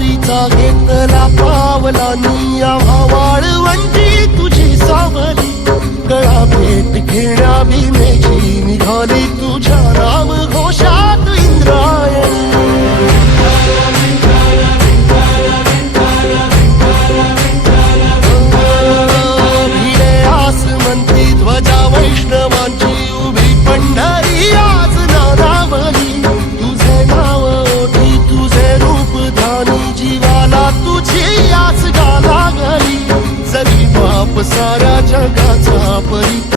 वारीचा घेतला पावलांनी आम्हा वाळवंटी तुझी सावली गळा भेट घेण्या भीमेची निघाली तुझ्या नाम घोषा